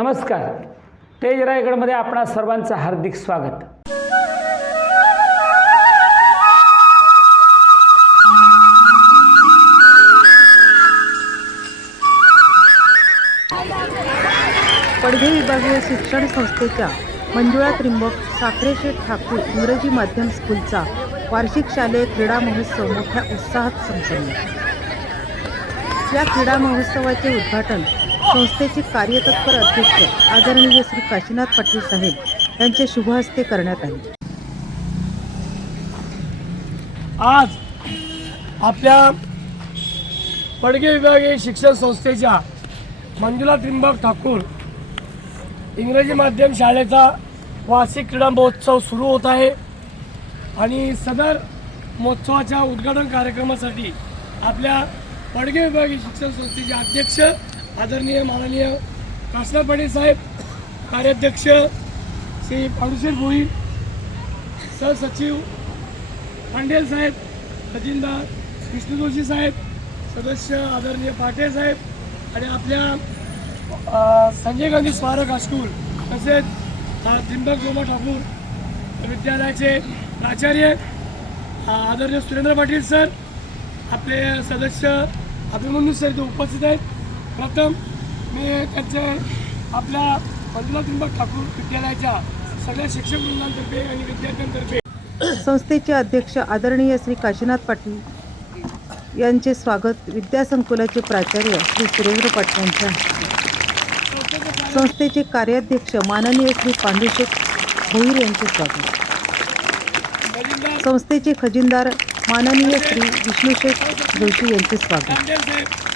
नमस्कार. तेज रायगडमध्ये आपणा सर्वांचं हार्दिक स्वागत. पडघे विभागीय शिक्षण संस्थेच्या मंजुळा त्रिंबक साखरेशेठ ठाकूर इंग्रजी माध्यम स्कूलचा वार्षिक शालेय क्रीडा महोत्सव मोठ्या उत्साहात संपन्न. या क्रीडा महोत्सवाचे उद्घाटन संस्थेचे कार्यतत्पर अध्यक्ष आदरणीय श्री काशीनाथ पाटील साहेब यांचे शुभ हस्ते करण्यात आले. आज आपल्या पडघे विभागीय शिक्षण संस्थेच्या मंजुळा त्रिंबक ठाकूर इंग्रजी माध्यम शाळेचा वार्षिक क्रीडा महोत्सव सुरू होत आहे आणि सदर महोत्सवाच्या उद्घाटन कार्यक्रमासाठी आपल्या पडघे विभागीय शिक्षण संस्थेचे अध्यक्ष आदरणीय माननीय काशीनाथ पाटील साहेब, कार्याध्यक्ष श्री पांडुशेठ भोई, सहसचिव पांडेल साहेब, खजिनदार विष्णू जोशी साहेब, सदस्य आदरणीय पाटील साहेब आणि आपल्या संजय गांधी स्मारक हायस्कूल तसेच त्रिंबक जोमा ठाकूर विद्यालयाचे प्राचार्य आदरणीय सुरेंद्र पाटील सर, आपले सदस्य अभिमन्यू सर इथे उपस्थित आहेत. प्रथम मी त्यांचे आपल्या मंजुळा त्रिंबक ठाकूर विद्यालयाच्या सगळ्या शिक्षक वृंदांतर्फे आणि विद्यार्थ्यांतर्फे संस्थेचे अध्यक्ष आदरणीय श्री काशीनाथ पाटील यांचे स्वागत विद्यासंकुलाचे प्राचार्य श्री सुरेंद्र पाटील यांच्या, संस्थेचे कार्याध्यक्ष माननीय श्री पांडुशेठ भोईर यांचे स्वागत, संस्थेचे खजिनदार माननीय श्री विष्णुशेठ जोशी यांचे स्वागत,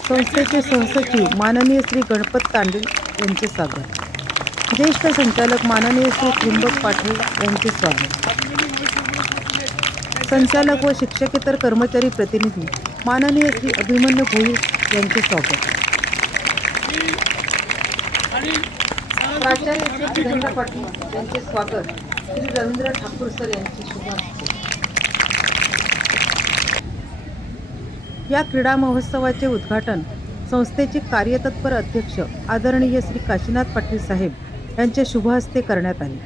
संस्थेचे सहसचिव माननीय श्री गणपत तांडेल यांचे स्वागत, ज्येष्ठ संचालक माननीय श्री त्रिंबक पाटील यांचे स्वागत, संचालक व शिक्षकेतर कर्मचारी प्रतिनिधी माननीय श्री अभिमन्यू भोईर यांचे स्वागत, प्राचार्य श्री सुरेंद्र पाटील यांचे स्वागत, श्री रवींद्र ठाकूर सर यांचे शुभ हस्ते. या क्रीडा महोत्सवाचे उद्घाटन संस्थेचे कार्यतत्पर अध्यक्ष आदरणीय श्री काशीनाथ पाटील साहेब यांचे शुभ हस्ते करण्यात आले.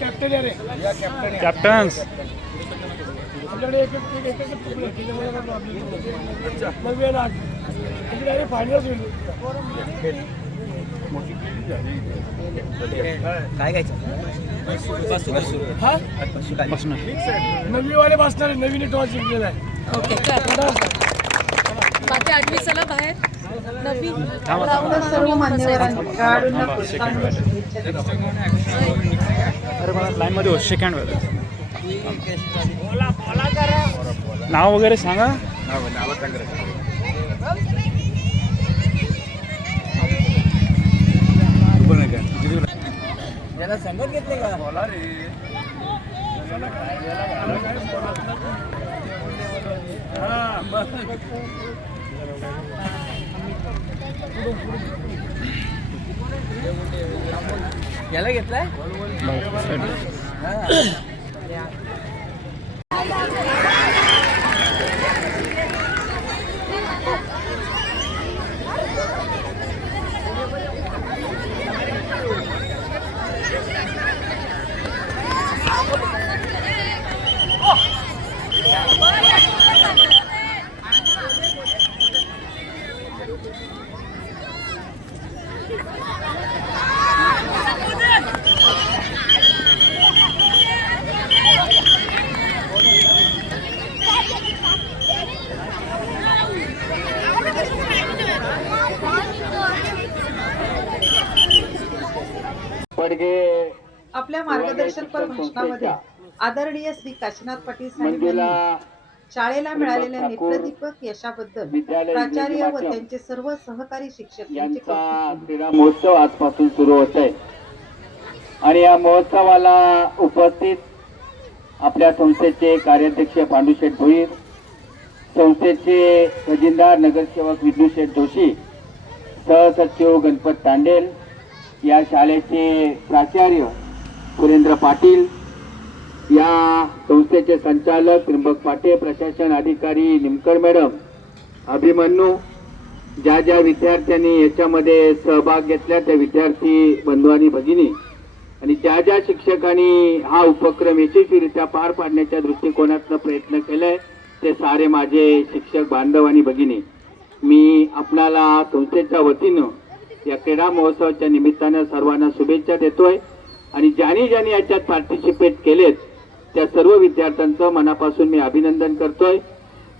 कॅप्टन आहे रे, कॅप्टन्स आपल्याकडे एक तुकडे फायनल होईल. काय घ्यायचं हा नववीवाले बसणार आहे, नवीन टॉस जिंकलेला आहे. ओके बाकी आठवी चला बाहेर. नवी सर्व मान्यवरांनी खेळाडूंना प्रोत्साहन अरे मला लाईनमध्ये हो, सेकंड नाव वगैरे सांगा. याला संगत घेतले का? याला घेतलाय. आपल्या मार्गदर्शनपर भाषणामध्ये आदरणीय श्री काशीनाथ पाटील साहेब यांनी शाळेला मिळालेल्या नेत्रदीपक यशाबद्दल प्राचार्य व त्यांचे सर्व सहकारी शिक्षक यांचे कौतुक केले. क्रीडा महोत्सव आजपासून सुरू होत आहे आणि या महोत्सवाला उपस्थित आपल्या संस्थेचे कार्याध्यक्ष पांडुशेठ भोईर, संस्थेचे खजिनदार नगरसेवक विष्णुशेठ जोशी, सहसचिव गणपत तांडेल, या शाळेचे प्राचार्य सुरेंद्र पाटील, या संस्थेचे संचालक त्रिंबक पाटे, प्रशासन अधिकारी निमकर मॅडम, अभिमन्यू, ज्या ज्या विद्यार्थ्यांनी याच्यामध्ये सहभाग घेतला त्या विद्यार्थी बंधू आणि भगिनी आणि ज्या ज्या शिक्षकांनी हा उपक्रम यशस्वीरित्या पार पाडण्याच्या दृष्टिकोनातून प्रयत्न केलाय ते सारे माझे शिक्षक बांधव आणि भगिनी, मी आपणाला संस्थेच्या वतीनं या क्रीडा महोत्सवाच्या निमित्तानं सर्वांना शुभेच्छा देतोय आणि ज्यांनी ज्यांनी याच्यात पार्टिसिपेट केलेत त्या सर्व विद्यार्थ्यांचं मनापासून मी अभिनंदन करतोय.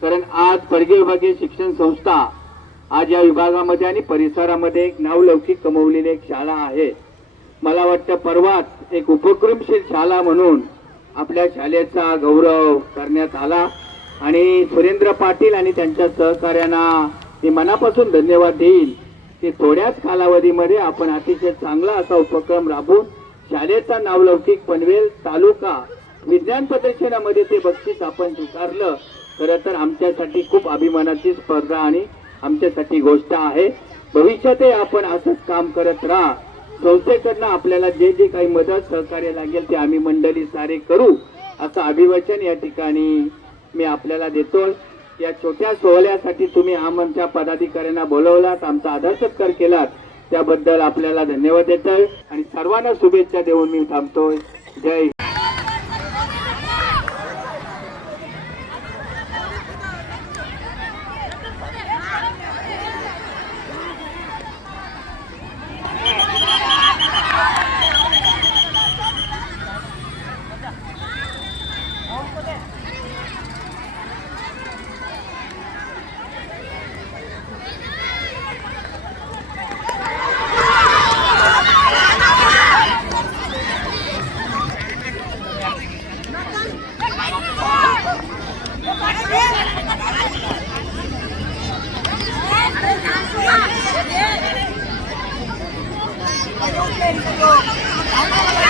कारण आज पडघे विभागीय शिक्षण संस्था आज या विभागामध्ये आणि परिसरामध्ये एक नावलौकिक कमवलेली एक शाळा आहे. मला वाटतं परवाच एक उपक्रमशील शाळा म्हणून आपल्या शाळेचा गौरव करण्यात आला आणि सुरेंद्र पाटील आणि त्यांच्या सहकार्यांना मी मनापासून धन्यवाद देईल की थोड्याच कालावधीमध्ये आपण अतिशय चांगला असा उपक्रम राबवून शाळेचा नावलौकिक पनवेल तालुका विज्ञान प्रदर्शनामध्ये ते बक्षीस आपण स्वीकारलं. खरं तर आमच्यासाठी खूप अभिमानाची स्पर्धा आणि आमच्यासाठी गोष्ट आहे. भविष्यातही आपण असंच काम करत राहा. संस्थेकडनं आपल्याला जे जे काही मदत सहकार्य लागेल ते आम्ही मंडळी सारे करू असं अभिवचन या ठिकाणी मी आपल्याला देतो. या छोट्या सोहळ्यासाठी तुम्ही आमच्या पदाधिकाऱ्यांना बोलवलात, आमचा आदर सत्कार केलात, त्याबद्दल आपल्याला धन्यवाद देतोय आणि सर्वांना शुभेच्छा देऊन मी थांबतोय. जय Thank you.